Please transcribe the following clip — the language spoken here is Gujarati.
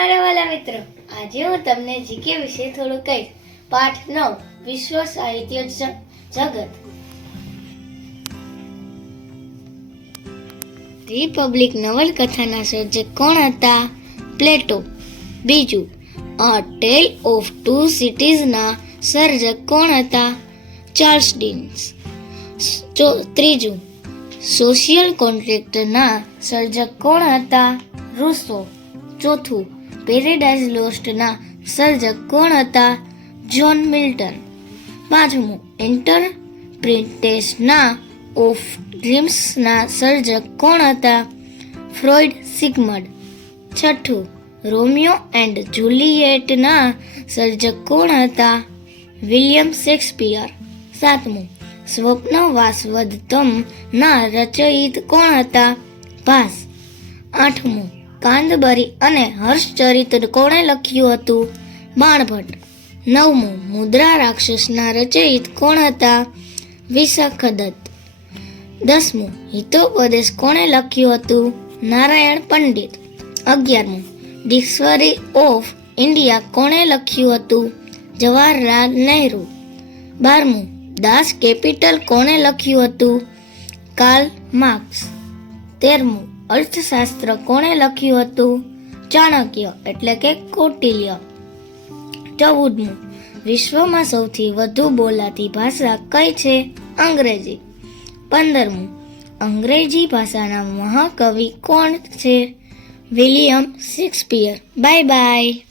મારા વાલા મિત્રો, આજે હું તમને જીકે વિશે થોડું કહીશ. પાઠ 9, વિશ્વ સાહિત્ય જગત. રિપબ્લિક નવલકથાના સર્જક કોણ હતા? પ્લેટો. બીજું, અ ટેલ ઓફ ટુ સિટીઝના સર્જક કોણ હતા? ચાર્લ્સ ડિકન્સ. ત્રીજું, સોશિયલ કોન્ટ્રાક્ટના સર્જક કોણ હતા? રૂસો. ચોથું, પેરેડાઇઝ લોસ્ટના સર્જક કોણ હતા? John Milton. પાંચમું, ઇન્ટરપ્રિટેશન ઓફ ડ્રીમ્સના સર્જક કોણ હતા? ફ્રોઈડ સિગમન્ડ. છઠ્ઠું, રોમિયો એન્ડ જુલિયેટના સર્જક કોણ હતા? William Shakespeare. સાતમું, સ્વપ્નવાસવદત્તમ ના રચયિત કોણ હતા? ભાસ. આઠમું, કાદંબરી અને હર્ષચરિત્ર કોણે લખ્યું હતું? બાણભટ્ટ. નવમું, મુદ્રા રાક્ષસના રચયિત કોણ હતા? વિશાખદત્ત. દસમું, હિતોપદેશ કોણે લખ્યું હતું? નારાયણ પંડિત. 11મું, ડિક્શનરી ઓફ ઇન્ડિયા કોણે લખ્યું હતું? જવાહરલાલ નહેરુ. 12મું, દાસ કેપિટલ કોણે લખ્યું હતું? Karl marks. 13મું, અર્થશાસ્ત્ર કોણે લખ્યું હતું? ચાણક્ય એટલે કે કૌટિલ્ય. 14મું, વિશ્વમાં સૌથી વધુ બોલાતી ભાષા કઈ છે? અંગ્રેજી. 15મું, અંગ્રેજી ભાષાના મહાકવિ કોણ છે? William Shakespeare. Bye bye.